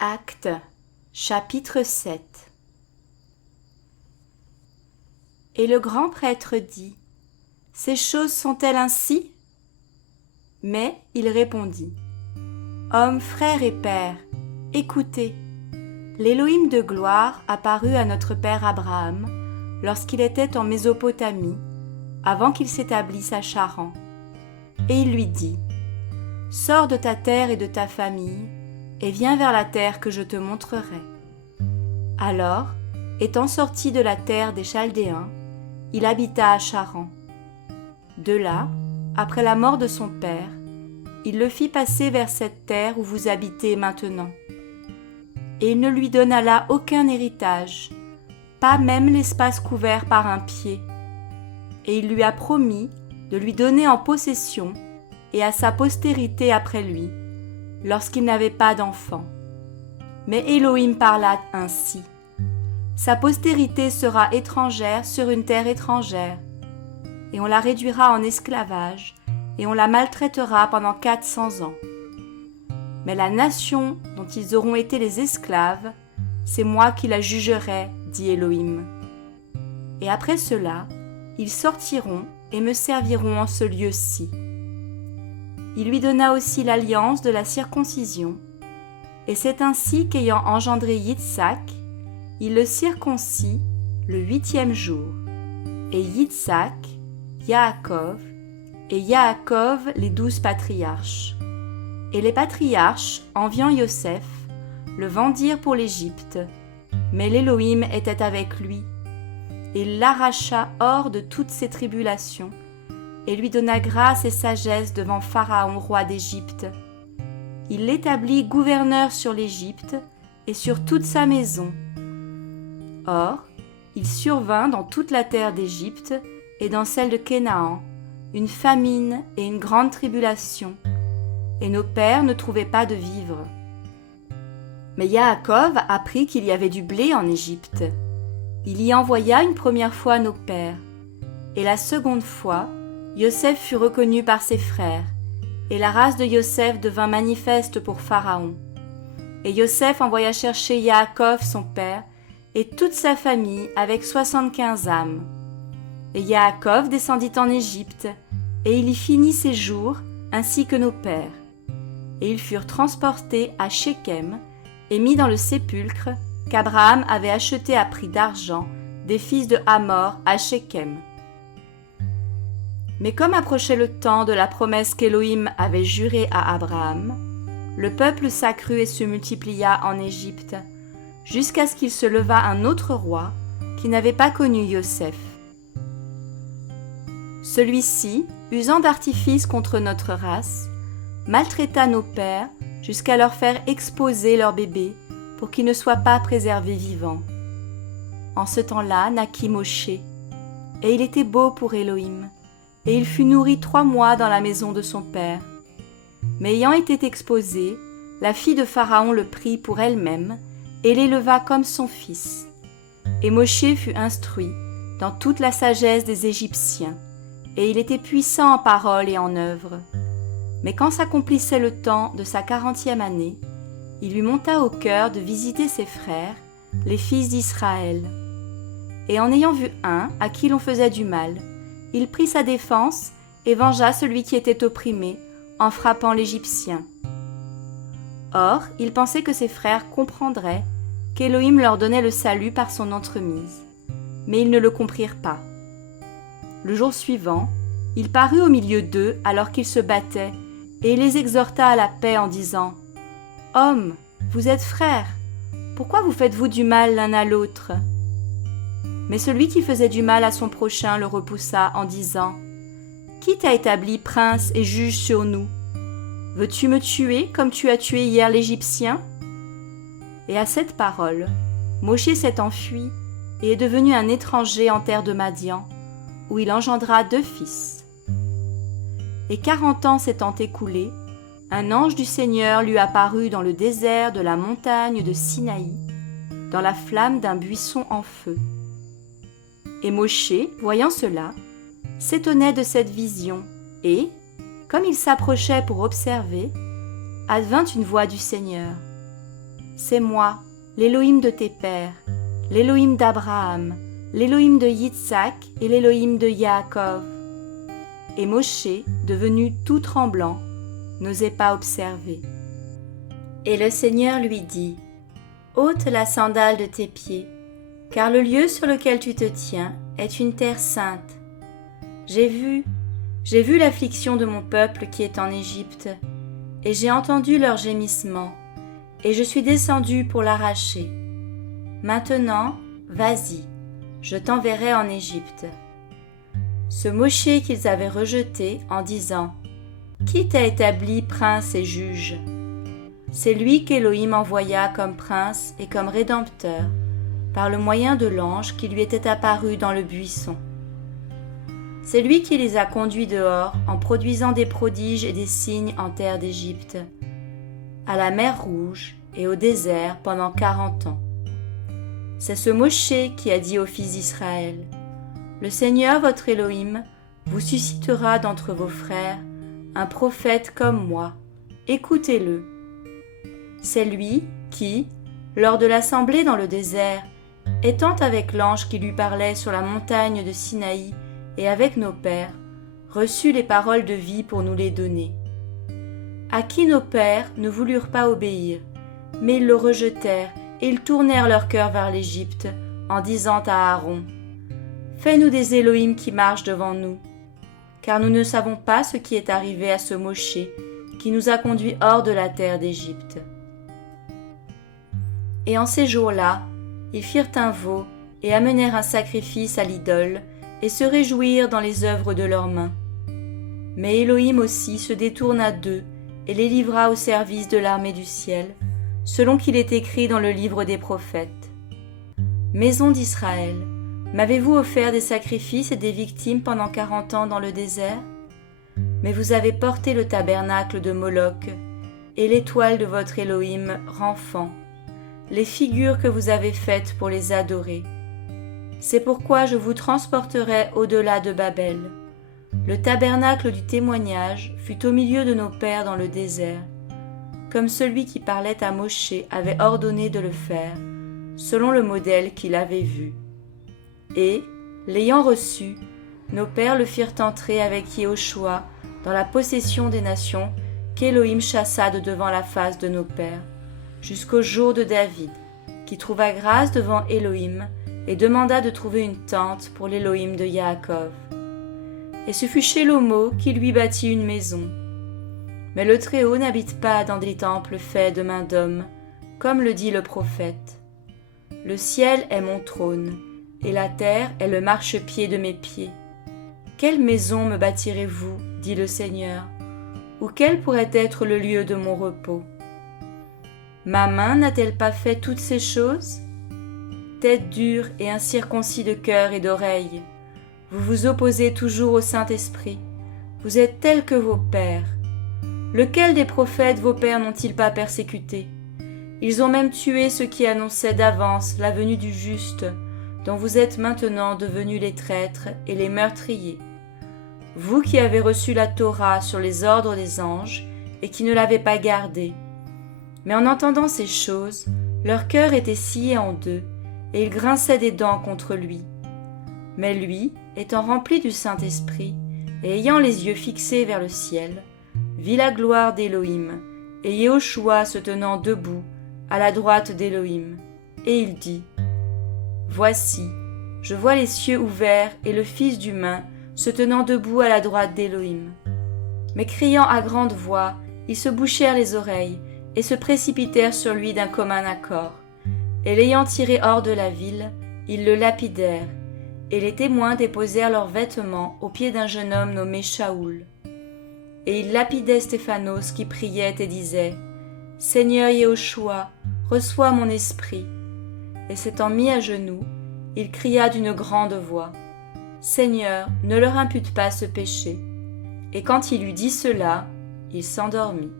Actes, chapitre 7. Et le grand prêtre dit : Ces choses sont-elles ainsi ? Mais il répondit : Hommes, frères et pères, écoutez. L'Élohim de gloire apparut à notre père Abraham lorsqu'il était en Mésopotamie, avant qu'il s'établisse à Charan. Et il lui dit : Sors de ta terre et de ta famille, et viens vers la terre que je te montrerai. Alors, étant sorti de la terre des Chaldéens, il habita à Charan. De là, après la mort de son père, il le fit passer vers cette terre où vous habitez maintenant. Et il ne lui donna là aucun héritage, pas même l'espace couvert par un pied. Et il lui a promis de lui donner en possession et à sa postérité après lui, lorsqu'il n'avait pas d'enfant. Mais Elohim parla ainsi : Sa postérité sera étrangère sur une terre étrangère, et on la réduira en esclavage, et on la maltraitera pendant 400 ans. Mais la nation dont ils auront été les esclaves, c'est moi qui la jugerai, dit Elohim. Et après cela, ils sortiront et me serviront en ce lieu-ci. Il lui donna aussi l'alliance de la circoncision, et c'est ainsi qu'ayant engendré Yitzhak, il le circoncit le 8e jour, et Yitzhak, Yaakov, et Yaakov les 12 patriarches. Et les patriarches, enviant Yosef, le vendirent pour l'Égypte, mais l'Élohim était avec lui, et il l'arracha hors de toutes ses tribulations, et lui donna grâce et sagesse devant Pharaon, roi d'Égypte. Il l'établit gouverneur sur l'Égypte et sur toute sa maison. Or, il survint dans toute la terre d'Égypte et dans celle de Canaan une famine et une grande tribulation, et nos pères ne trouvaient pas de vivres. Mais Yaakov apprit qu'il y avait du blé en Égypte. Il y envoya une première fois nos pères, et la seconde fois, Yosef fut reconnu par ses frères, et la race de Yosef devint manifeste pour Pharaon. Et Yosef envoya chercher Yaakov son père, et toute sa famille avec 75 âmes. Et Yaakov descendit en Égypte, et il y finit ses jours, ainsi que nos pères. Et ils furent transportés à Shechem, et mis dans le sépulcre qu'Abraham avait acheté à prix d'argent des fils de Hamor à Shechem. Mais comme approchait le temps de la promesse qu'Élohim avait jurée à Abraham, le peuple s'accrut et se multiplia en Égypte, jusqu'à ce qu'il se levât un autre roi qui n'avait pas connu Yosef. Celui-ci, usant d'artifices contre notre race, maltraita nos pères jusqu'à leur faire exposer leurs bébés pour qu'ils ne soient pas préservés vivants. En ce temps-là naquit Moshe, et il était beau pour Élohim, et il fut nourri 3 mois dans la maison de son père. Mais ayant été exposé, la fille de Pharaon le prit pour elle-même et l'éleva comme son fils. Et Moshe fut instruit dans toute la sagesse des Égyptiens, et il était puissant en parole et en œuvre. Mais quand s'accomplissait le temps de sa 40e année, il lui monta au cœur de visiter ses frères, les fils d'Israël. Et en ayant vu un à qui l'on faisait du mal, il prit sa défense et vengea celui qui était opprimé en frappant l'Égyptien. Or, il pensait que ses frères comprendraient qu'Élohim leur donnait le salut par son entremise, mais ils ne le comprirent pas. Le jour suivant, il parut au milieu d'eux alors qu'ils se battaient, et il les exhorta à la paix en disant : « Hommes, vous êtes frères, pourquoi vous faites-vous du mal l'un à l'autre » Mais celui qui faisait du mal à son prochain le repoussa en disant : « Qui t'a établi prince et juge sur nous ? Veux-tu me tuer comme tu as tué hier l'Égyptien » Et à cette parole, Moshe s'est enfui et est devenu un étranger en terre de Madian, où il engendra 2 fils. Et 40 ans s'étant écoulés, un ange du Seigneur lui apparut dans le désert de la montagne de Sinaï, dans la flamme d'un buisson en feu. Et Moshe, voyant cela, s'étonnait de cette vision, et, comme il s'approchait pour observer, advint une voix du Seigneur. c'est moi, l'Élohim de tes pères, l'Élohim d'Abraham, l'Élohim de Yitzhak et l'Élohim de Yaakov. » Et Moshe, devenu tout tremblant, n'osait pas observer. Et le Seigneur lui dit, « Ôte la sandale de tes pieds, car le lieu sur lequel tu te tiens est une terre sainte. J'ai vu l'affliction de mon peuple qui est en Égypte, et j'ai entendu leurs gémissements, et je suis descendu pour l'arracher. Maintenant, vas-y, je t'enverrai en Égypte. » Ce Moshe qu'ils avaient rejeté en disant, « Qui t'a établi prince et juge ?» C'est lui qu'Élohim envoya comme prince et comme rédempteur, par le moyen de l'ange qui lui était apparu dans le buisson. C'est lui qui les a conduits dehors en produisant des prodiges et des signes en terre d'Égypte, à la mer Rouge et au désert pendant 40 ans. C'est ce Moshe qui a dit aux fils d'Israël, « Le Seigneur votre Élohim vous suscitera d'entre vos frères un prophète comme moi, écoutez-le. » C'est lui qui, lors de l'assemblée dans le désert, étant avec l'ange qui lui parlait sur la montagne de Sinaï et avec nos pères, reçut les paroles de vie pour nous les donner. À qui nos pères ne voulurent pas obéir, mais ils le rejetèrent et ils tournèrent leur cœur vers l'Égypte, en disant à Aaron, « Fais-nous des Élohim qui marchent devant nous, car nous ne savons pas ce qui est arrivé à ce Moshe qui nous a conduits hors de la terre d'Égypte. » Et en ces jours-là, ils firent un veau et amenèrent un sacrifice à l'idole et se réjouirent dans les œuvres de leurs mains. Mais Élohim aussi se détourna d'eux et les livra au service de l'armée du ciel, selon qu'il est écrit dans le livre des prophètes. « Maison d'Israël, m'avez-vous offert des sacrifices et des victimes pendant 40 ans dans le désert? Mais vous avez porté le tabernacle de Moloch et l'étoile de votre Élohim Renfant, les figures que vous avez faites pour les adorer. C'est pourquoi je vous transporterai au-delà de Babel. Le tabernacle du témoignage fut au milieu de nos pères dans le désert, comme celui qui parlait à Moshe avait ordonné de le faire, selon le modèle qu'il avait vu. Et, l'ayant reçu, nos pères le firent entrer avec Yehoshua dans la possession des nations qu'Élohim chassa de devant la face de nos pères, jusqu'au jour de David, qui trouva grâce devant Élohim et demanda de trouver une tente pour l'Élohim de Yaakov. Et ce fut Shelomo qui lui bâtit une maison. Mais le Très-Haut n'habite pas dans des temples faits de main d'homme, comme le dit le prophète. Le ciel est mon trône, et la terre est le marchepied de mes pieds. Quelle maison me bâtirez-vous, dit le Seigneur, ou quel pourrait être le lieu de mon repos? Ma main n'a-t-elle pas fait toutes ces choses? Tête dure et incirconcis de cœur et d'oreille, vous vous opposez toujours au Saint-Esprit, vous êtes tels que vos pères. Lequel des prophètes vos pères n'ont-ils pas persécuté? Ils ont même tué ceux qui annonçaient d'avance la venue du juste, dont vous êtes maintenant devenus les traîtres et les meurtriers. Vous qui avez reçu la Torah sur les ordres des anges et qui ne l'avez pas gardée. Mais en entendant ces choses, leur cœur était scié en deux, et ils grinçaient des dents contre lui. Mais lui, étant rempli du Saint-Esprit, et ayant les yeux fixés vers le ciel, vit la gloire d'Élohim, et Yehoshua se tenant debout, à la droite d'Élohim. Et il dit, « Voici, je vois les cieux ouverts et le Fils d'humain se tenant debout à la droite d'Élohim. » Mais criant à grande voix, ils se bouchèrent les oreilles, et se précipitèrent sur lui d'un commun accord. Et l'ayant tiré hors de la ville, ils le lapidèrent, et les témoins déposèrent leurs vêtements aux pieds d'un jeune homme nommé Shaoul. Et ils lapidaient Stéphanos qui priait et disait, « Seigneur Yehoshua, reçois mon esprit. » Et s'étant mis à genoux, il cria d'une grande voix, « Seigneur, ne leur impute pas ce péché. » Et quand il eut dit cela, il s'endormit.